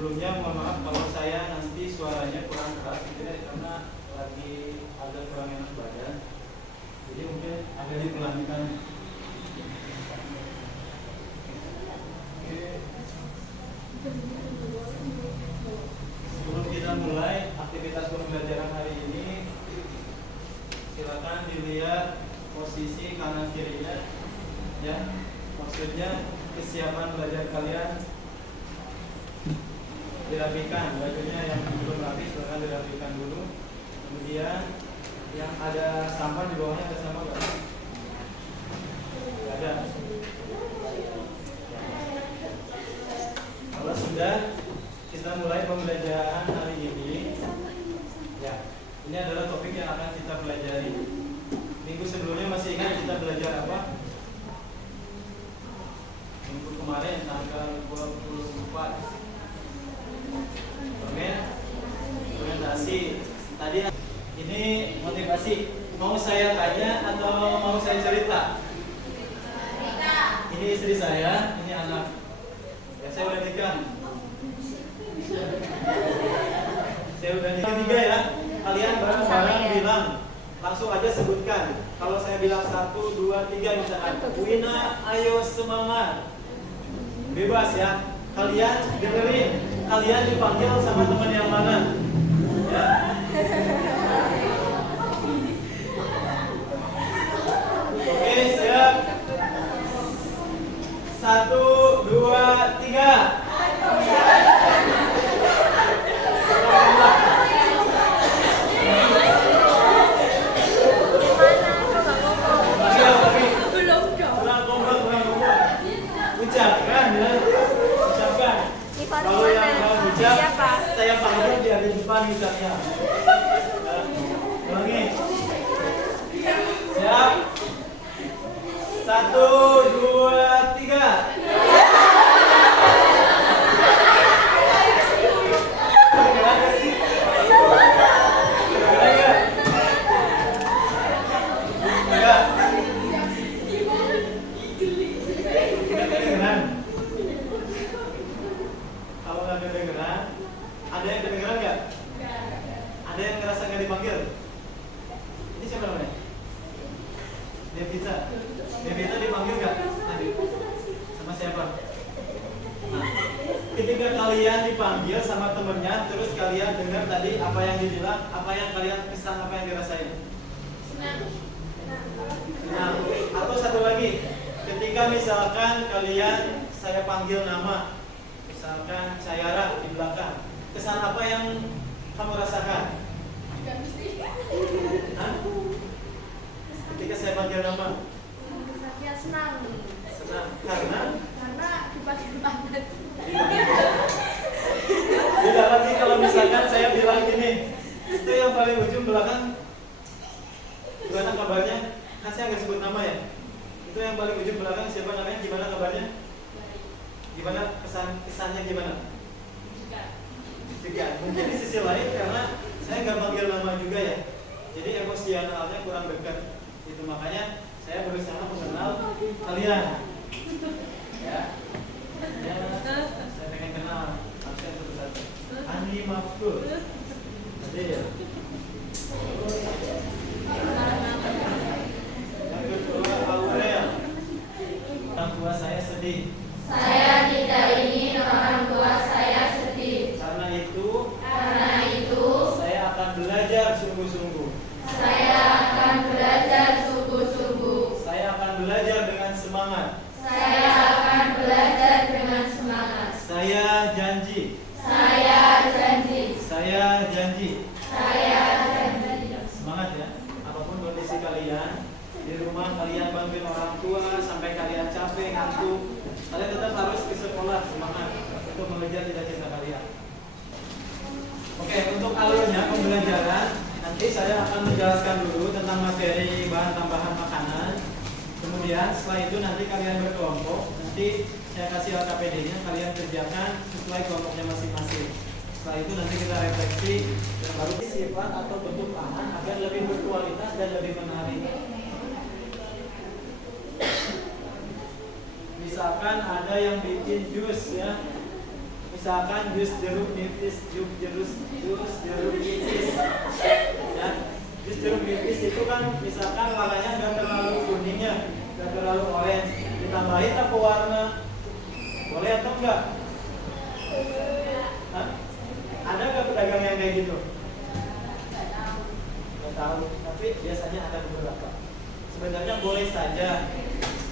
Sebelumnya mohon maaf kalau saya nanti suaranya kurang keras gitu ya, karena lagi agak kurang enak badan. Jadi mungkin agak dipelankan. Sebelum kita mulai aktivitas pembelajaran hari ini, silakan dilihat posisi kanan kirinya, ya. Maksudnya kesiapan belajar kalian dirapikan, bajunya yang belum rapi silakan dirapikan dulu. Kemudian yang ada sampah di bawahnya ada sampah nggak? Nggak ada. Kalau sudah, kita mulai pembelajaran hari ini. Ya, ini adalah topik yang akan kita pelajari. Minggu sebelumnya masih ingat kita belajar apa? Minggu kemarin tanggal 24. Fermentasi. Tadi ini motivasi. Mau saya tanya atau mau saya cerita? Cerita. Ini istri saya, ini anak. Ya, saya udah nikah. Saya udah nikah. Ketiga ya. Kalian bareng-bareng bilang. Langsung aja sebutkan. Kalau saya bilang 1, 2, 3 misalkan. Wina, ayo semangat. Bebas ya. Kalian dengerin. Kalian dipanggil sama teman yang mana? Ya. Oke, siap. 1, 2, 3. Ucapkan ya. Ucapkan. Kalau yang mau ucap, saya panggil dia di depan misalnya. Ulangi. Siap. 1, 2, 3. Ada yang kedengeran nggak? Ada yang ngerasa nggak dipanggil? Ini siapa namanya? Devita. Devita dipanggil nggak? Tadi sama siapa? Nah, ketika kalian dipanggil sama temennya, terus kalian dengar tadi apa yang dibilang, apa yang kalian kesan, apa yang dirasain? Senang. Atau satu lagi, ketika misalkan kalian saya panggil nama, misalkan Sayara di belakang. Kesan apa yang kamu rasakan? Hah? Ketika saya panggil nama? Ya, senang. Senang. Karena dipanggil banget. Tidak lagi kalau misalkan saya bilang gini, itu yang paling ujung belakang, gimana kabarnya? Kan saya nggak sebut nama ya. Itu yang paling ujung belakang siapa namanya? Gimana kabarnya? Gimana kesannya gimana? Juga. Mungkin di sisi lain karena saya nggak panggil nama juga ya, jadi emosionalnya kurang dekat. Itu makanya saya berusaha mengenal kalian. Ya, saya pengen kenal absen satu-satu. Ani Mafkul, ada ya. Yang kedua Aurel. Orang tua saya sedih. Saya tidak ingin orang tua saya sedih. Karena itu saya akan belajar sungguh-sungguh. Saya akan belajar sungguh-sungguh. Saya akan belajar dengan semangat. Saya akan belajar dengan semangat. Saya janji. Saya janji. Saya janji. Saya janji. Semangat ya. Apapun kondisi kalian, di rumah kalian bantuin orang tua sampai kalian capek, ngantuk, kalian tetap harus ke sekolah semangat untuk mengejar cita-cita kalian. Oke, untuk alurnya pembelajaran nanti saya akan menjelaskan dulu tentang materi bahan tambahan makanan. Kemudian setelah itu nanti kalian berkelompok. Nanti saya kasih LKPD-nya, kalian kerjakan sesuai kelompoknya masing-masing. Setelah itu nanti kita refleksi dan baru sifat atau bentuk pangan agar lebih berkualitas dan lebih menarik. Misalkan ada yang bikin jus ya. Misalkan jus jeruk nipis, jus jeruk nipis, ya. Jus jeruk nipis itu kan misalkan warnanya nggak terlalu kuningnya, nggak terlalu orange, ditambahin apa warna? Boleh atau enggak? Hah? Ada nggak pedagang yang kayak gitu? Nggak tahu, tapi biasanya ada beberapa. Sebenarnya boleh saja,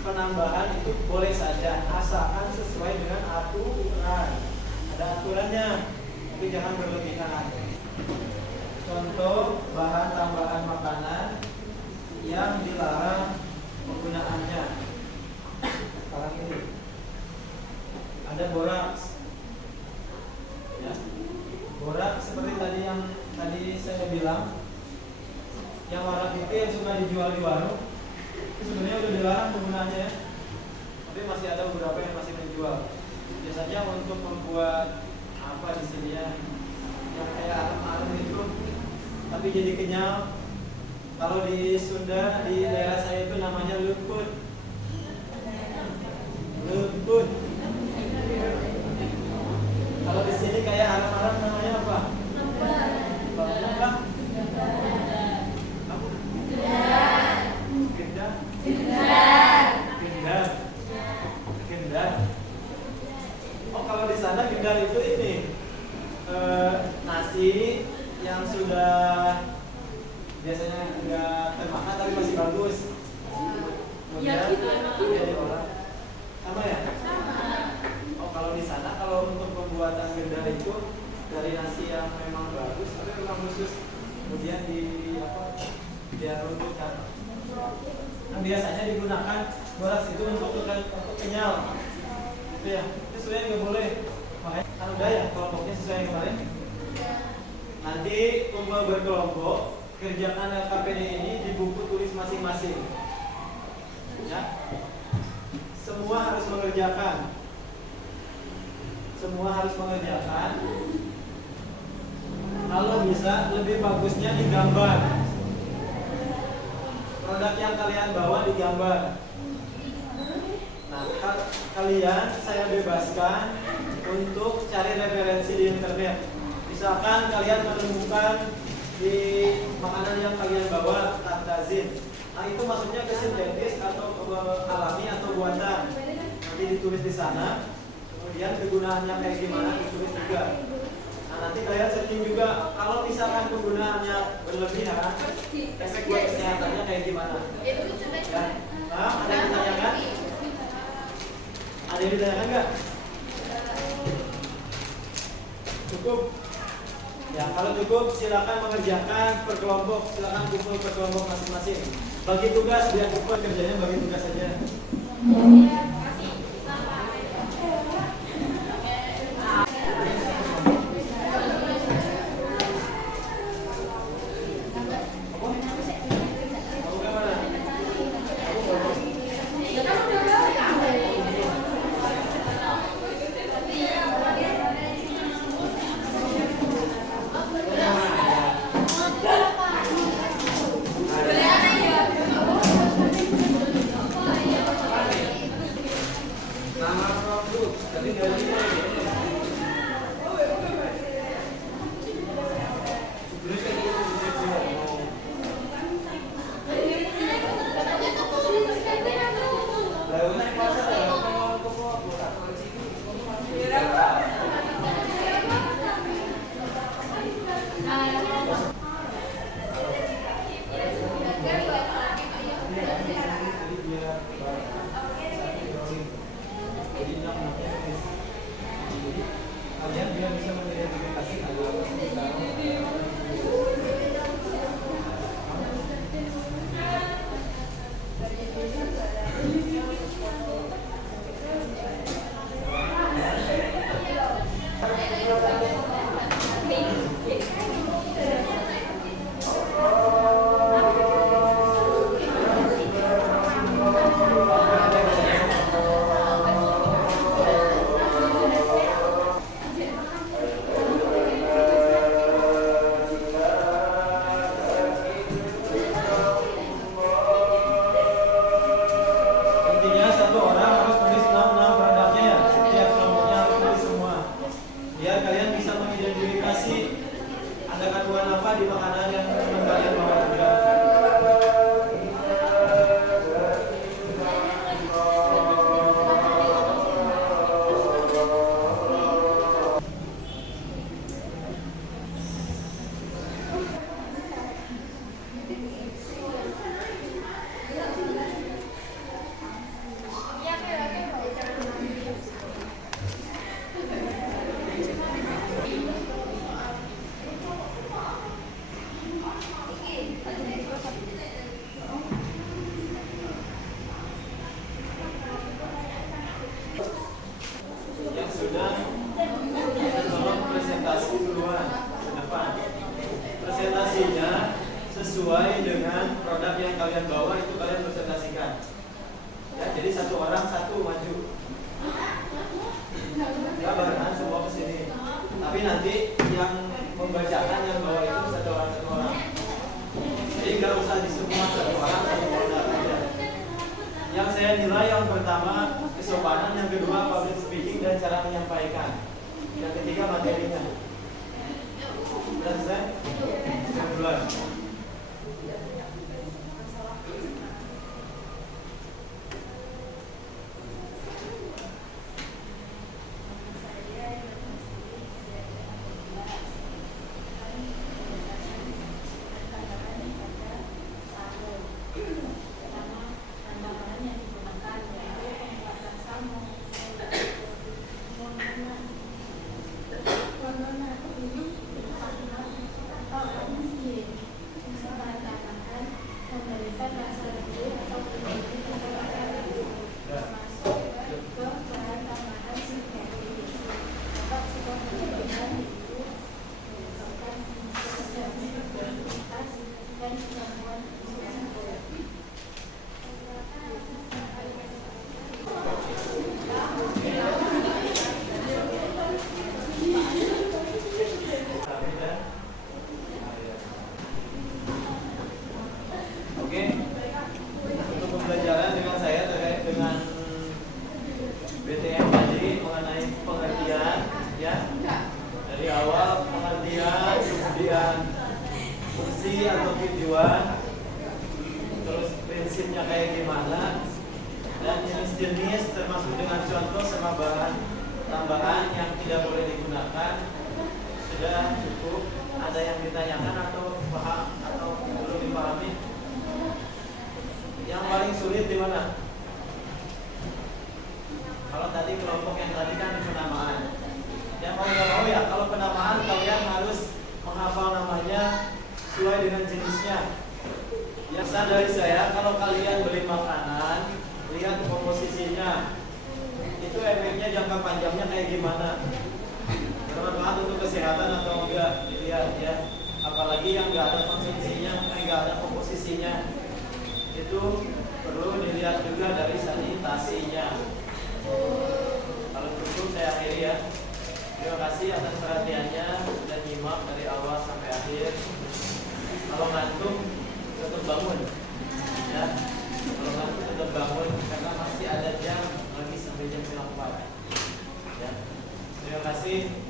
penambahan itu boleh saja, asalkan sesuai dengan aturan. Ada aturannya, tapi jangan berlebihan. Contoh bahan tambahan makanan yang dilarang penggunaannya. Sekarang ini ada boraks, ya. Boraks seperti tadi yang saya bilang, yang warna putih yang suka dijual di warung, itu sebenarnya udah dilarang penggunaannya, tapi masih ada beberapa yang masih menjual. Biasanya untuk membuat apa di sini ya, yang kayak arem-arem itu, tapi jadi kenyal. Kalau di Sunda, di daerah saya itu namanya luput. Luput. Kalau di sini kayak arem-arem namanya apa? Apa? Gendar. Oh, kalau di sana gendar itu ini nasi yang sudah biasanya enggak termakan tapi masih bagus. Kemudian dia diolah. Sama ya? Oh, kalau di sana kalau untuk pembuatan gendar itu dari nasi yang memang bagus tapi memang khusus, kemudian diaduk-aduk. Nah, biasanya digunakan boraks itu untuk kenyal, gitu ya. Itu sesuai nggak boleh. Makanya kan udah ya kelompoknya sesuai yang kemarin. Nanti kumpul berkelompok, kerjakan LKPD ini di buku tulis masing-masing. Ya, semua harus mengerjakan. Kalau bisa lebih bagusnya digambar. Produk yang kalian bawa digambar. Nah, kalian saya bebaskan untuk cari referensi di internet. Misalkan kalian menemukan di makanan yang kalian bawa tartazin. Nah, itu maksudnya ke sintetis atau ke alami atau buatan. Nanti ditulis di sana. Kemudian kegunaannya kayak gimana ditulis juga. Nah, nanti kalian searching juga. Kalau misalkan penggunaannya berlebihan, efek buat kesehatannya kayak gimana? Ya. Nah, ada yang ditanyakan? Ada yang ditanyakan nggak? Cukup? Ya, kalau cukup silakan mengerjakan per kelompok. Silakan kumpul per kelompok masing-masing. Bagi tugas biar cepat kerjanya, bagi tugas saja. Kalian biar bisa mengidentifikasi ada apa sih sekarang. biar kalian bisa mengidentifikasi ada kandungan apa di makanan yang teman kalian bawa juga. Yang sudah tolong presentasi duluan ke depan. Presentasinya sesuai dengan produk yang kalian bawa, itu kalian presentasikan. Ya, jadi satu orang satu maju. Ya, barengan semua ke sini. Tapi nanti yang membacakan yang bawa itu satu orang. Jadi nggak usah di semua satu orang satu produk aja. Yang saya nilai yang pertama kesopanan, yang kedua public speaking dan cara menyampaikan, yang ketiga materinya. Sudah selesai? Sudah duluan. Oke, untuk pembelajaran dengan saya terkait dengan BTM tadi mengenai pengertian, ya, dari awal pengertian, kemudian fungsi atau tujuan, terus prinsipnya kayak gimana, dan jenis-jenis termasuk dengan contoh sama bahan tambahan yang tidak boleh digunakan. Sudah cukup? Ada yang ditanyakan atau paham atau belum dipahami? Yang paling sulit di mana? Kalau tadi kelompok yang tadi kan di penamaan. Yang mau nggak mau ya, kalau penamaan kalian harus menghafal namanya sesuai dengan jenisnya. Yang pesan dari saya, kalau kalian beli makanan, lihat komposisinya. Itu efeknya jangka panjangnya kayak gimana? Bermanfaat untuk kesehatan atau enggak? Dilihat ya. Apalagi yang nggak ada konsumsinya, nggak ada komposisinya, itu perlu dilihat juga dari sanitasinya. Kalau cukup saya akhiri ya. Terima kasih atas perhatiannya dan nyimak dari awal sampai akhir. Kalau ngantuk tetap bangun, ya. Kalau ngantuk tetap bangun karena masih ada jam lagi sampai jam 4. Ya. Terima kasih.